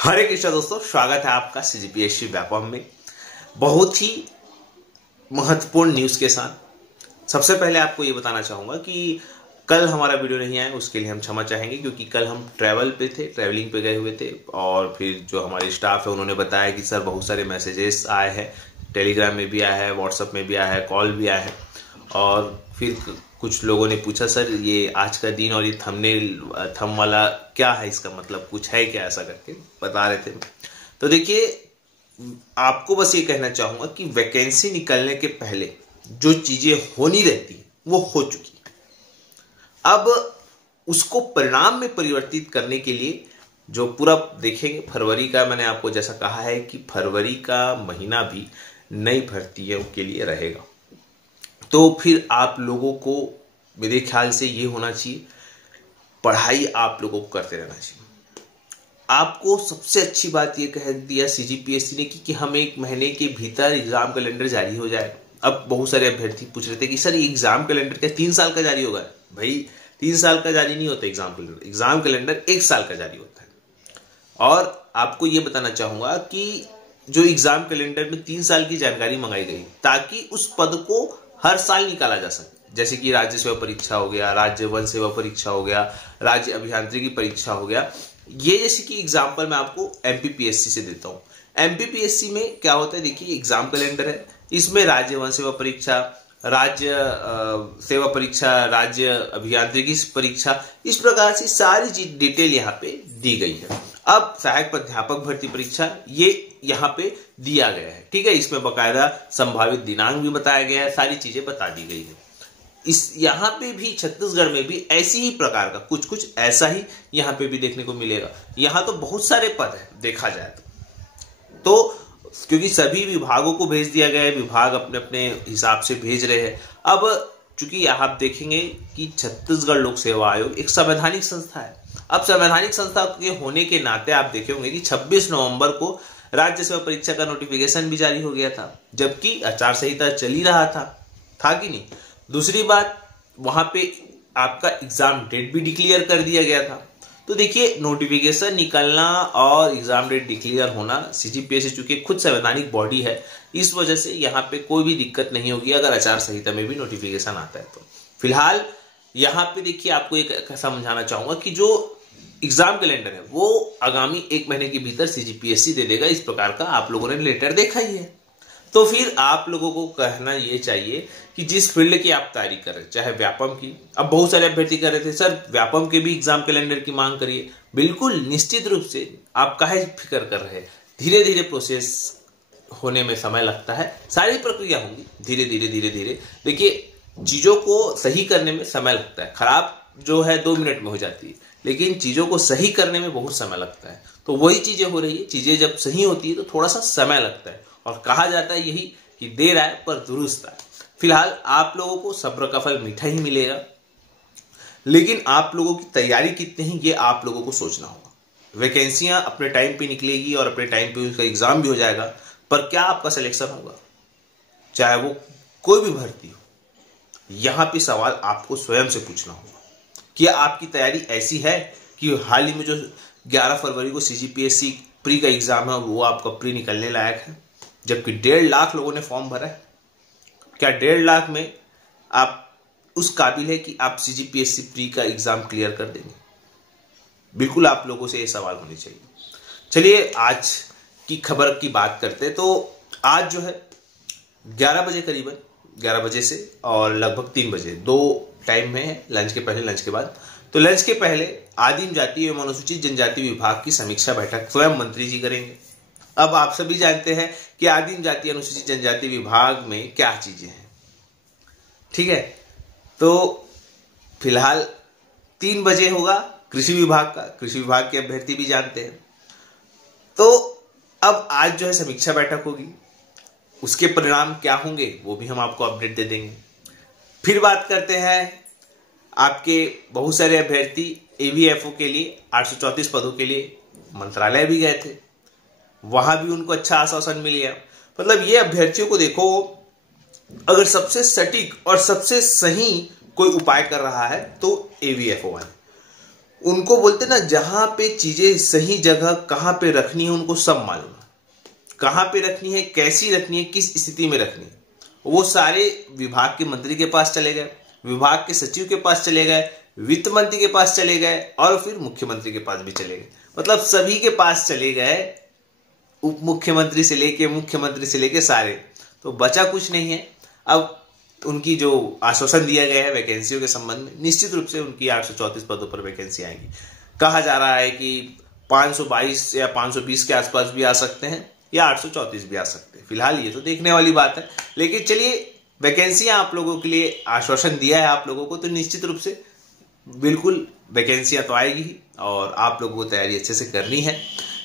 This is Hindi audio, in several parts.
हरे कृष्णा दोस्तों, स्वागत है आपका सीजीपीएससी व्यापम में बहुत ही महत्वपूर्ण न्यूज़ के साथ। सबसे पहले आपको ये बताना चाहूँगा कि कल हमारा वीडियो नहीं आया, उसके लिए हम क्षमा चाहेंगे क्योंकि कल हम ट्रैवलिंग पे गए हुए थे और फिर जो हमारे स्टाफ है उन्होंने बताया कि सर बहुत सारे मैसेजेस आए हैं, टेलीग्राम में भी आया है, व्हाट्सएप में भी आया है, कॉल भी आया है। और फिर कुछ लोगों ने पूछा सर ये आज का दिन और ये थंब वाला क्या है, इसका मतलब कुछ है क्या, ऐसा करके बता रहे थे। तो देखिए, आपको बस ये कहना चाहूंगा कि वैकेंसी निकलने के पहले जो चीजें होनी रहती वो हो चुकी। अब उसको परिणाम में परिवर्तित करने के लिए जो पूरा देखेंगे, फरवरी का मैंने आपको जैसा कहा है कि फरवरी का महीना भी नई भर्तियों के लिए रहेगा। तो फिर आप लोगों को मेरे ख्याल से ये होना चाहिए, पढ़ाई आप लोगों को करते रहना चाहिए। आपको सबसे अच्छी बात ये कह दिया सीजीपीएससी ने कि हम 1 महीने के भीतर एग्जाम कैलेंडर जारी हो जाएगा। अब बहुत सारे अभ्यर्थी पूछ रहे थे कि सर ये एग्जाम कैलेंडर क्या 3 साल का जारी होगा? भाई 3 साल का जारी नहीं होता एग्जाम कैलेंडर 1 साल का जारी होता है। और आपको ये बताना चाहूंगा कि जो एग्जाम कैलेंडर में 3 साल की जानकारी मंगाई गई ताकि उस पद को हर साल निकाला जा सके, जैसे कि राज्य सेवा परीक्षा हो गया, राज्य वन सेवा परीक्षा हो गया, राज्य अभियांत्रिकी परीक्षा हो गया। ये जैसे कि एग्जाम्पल मैं आपको एमपीपीएससी से देता हूँ। एमपीपीएससी में क्या होता है, देखिए एग्जाम कैलेंडर है, इसमें राज्य वन सेवा परीक्षा, राज्य सेवा परीक्षा, राज्य अभियांत्रिकी परीक्षा, इस प्रकार से सारी चीज डिटेल यहाँ पे दी गई है। अब सहायक प्राध्यापक भर्ती परीक्षा ये यहाँ पे दिया गया है, ठीक है। इसमें बकायदा संभावित दिनांक भी बताया गया है, सारी चीजें बता दी गई है। इस यहाँ पे भी छत्तीसगढ़ में भी ऐसी ही प्रकार का कुछ ऐसा ही यहाँ पे भी देखने को मिलेगा। यहाँ तो बहुत सारे पद है देखा जाए तो क्योंकि सभी विभागों को भेज दिया गया है, विभाग अपने अपने हिसाब से भेज रहे हैं। अब चूंकि आप देखेंगे कि छत्तीसगढ़ लोक सेवा आयोग एक संवैधानिक संस्था है। अब संवैधानिक संस्था के होने के नाते आप देखे होंगे कि 26 नवंबर को राज्य सेवा परीक्षा का नोटिफिकेशन भी जारी हो गया था, जबकि आचार संहिता चल ही रहा था कि नहीं। दूसरी बात, वहां पे आपका एग्जाम डेट भी डिक्लेयर कर दिया गया था। तो देखिए, नोटिफिकेशन निकलना और एग्जाम डेट डिक्लेयर होना, सीजीपीएससी चूंकि खुद संवैधानिक बॉडी है, इस वजह से यहाँ पे कोई भी दिक्कत नहीं होगी अगर आचार संहिता में भी नोटिफिकेशन आता है तो। फिलहाल यहाँ पे देखिए, आपको एक समझाना चाहूंगा कि जो एग्जाम कैलेंडर है वो आगामी 1 महीने के भीतर सीजीपीएससी दे देगा, इस प्रकार का आप लोगों ने लेटर देखा ही है। तो फिर आप लोगों को कहना ये चाहिए कि जिस फील्ड की आप तैयारी कर रहे हैं, चाहे व्यापम की, अब बहुत सारे अभ्यर्थी कर रहे थे सर व्यापम के भी एग्जाम कैलेंडर की मांग करिए। बिल्कुल निश्चित रूप से आप काहे फिक्र कर रहे हैं, धीरे धीरे प्रोसेस होने में समय लगता है, सारी प्रक्रिया होंगी धीरे धीरे। देखिए, चीजों को सही करने में समय लगता है, खराब जो है 2 मिनट में हो जाती है, लेकिन चीजों को सही करने में बहुत समय लगता है। तो वही चीजें हो रही है, चीजें जब सही होती है तो थोड़ा सा समय लगता है और कहा जाता है यही कि देर आए पर दुरुस्त आए। फिलहाल आप लोगों को सब्र का फल मीठा ही मिलेगा, लेकिन आप लोगों की तैयारी कितनी है ये आप लोगों को सोचना होगा। वैकेंसियां अपने टाइम पे निकलेगी और अपने टाइम पे उसका एग्जाम भी हो जाएगा, पर क्या आपका सिलेक्शन होगा, चाहे वो कोई भी भर्ती हो, यहां पे सवाल आपको स्वयं से पूछना होगा कि आपकी तैयारी ऐसी है कि हाल ही में जो 11 फरवरी को सीजीपीएससी प्री का एग्जाम है वो आपका प्री निकलने लायक है, जबकि 1.5 लाख लोगों ने फॉर्म भरा है। क्या 1.5 लाख में आप उस काबिल है कि आप सीजीपीएससी प्री का एग्जाम क्लियर कर देंगे? बिल्कुल आप लोगों से ये सवाल होने चाहिए। चलिए आज की खबर की बात करते हैं। तो आज जो है 11 बजे, करीबन 11 बजे से और लगभग 3 बजे, 2 टाइम में है, लंच के पहले लंच के बाद। तो लंच के पहले आदिम जाति एवं अनुसूचित जनजाति विभाग की समीक्षा बैठक स्वयं मंत्री जी करेंगे। अब आप सभी जानते हैं कि आदिम जाति अनुसूचित जनजाति विभाग में क्या चीजें हैं, ठीक है। तो फिलहाल 3 बजे होगा कृषि विभाग का, कृषि विभाग के अभ्यर्थी भी जानते हैं। तो अब आज जो है समीक्षा बैठक होगी, उसके परिणाम क्या होंगे वो भी हम आपको अपडेट दे देंगे। फिर बात करते हैं, आपके बहुत सारे अभ्यर्थी एवीएफओ के लिए 834 पदों के लिए मंत्रालय भी गए थे, वहां भी उनको अच्छा आश्वासन मिल गया। मतलब ये अभ्यर्थियों को देखो, अगर सबसे सटीक और सबसे सही कोई उपाय कर रहा है तो एवीएफओ वाले। उनको बोलते ना, जहां पे चीजें सही जगह कहां पे रखनी है उनको सब मालूम है, कहां पे रखनी है, कैसी रखनी है, किस स्थिति में रखनी है। वो सारे विभाग के मंत्री के पास चले गए, विभाग के सचिव के पास चले गए, वित्त मंत्री के पास चले गए और फिर मुख्यमंत्री के पास भी चले गए। मतलब सभी के पास चले गए, उप मुख्यमंत्री से लेके मुख्यमंत्री से लेके सारे, तो बचा कुछ नहीं है। अब उनकी जो आश्वासन दिया गया है वैकेंसियों के संबंध में, निश्चित रूप से उनकी 834 पदों पर वैकेंसी आएंगी। कहा जा रहा है कि 522 या 520 के आसपास भी आ सकते हैं या 834 भी आ सकते हैं। फिलहाल ये तो देखने वाली बात है, लेकिन चलिए, वैकेंसियां आप लोगों के लिए आश्वासन दिया है आप लोगों को, तो निश्चित रूप से बिल्कुल वैकेंसियां तो आएगी ही और आप लोगों को तैयारी अच्छे से करनी है।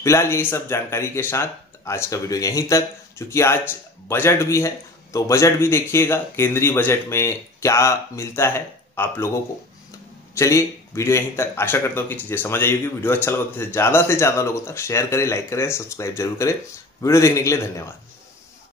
फिलहाल यही सब जानकारी के साथ आज का वीडियो यहीं तक। क्योंकि आज बजट भी है, तो बजट भी देखिएगा, केंद्रीय बजट में क्या मिलता है आप लोगों को। चलिए, वीडियो यहीं तक। आशा करता हूँ कि चीजें समझ आई होगी। वीडियो अच्छा लगा तो ज्यादा से ज्यादा लोगों तक शेयर करें, लाइक करें, सब्सक्राइब जरूर करें। वीडियो देखने के लिए धन्यवाद।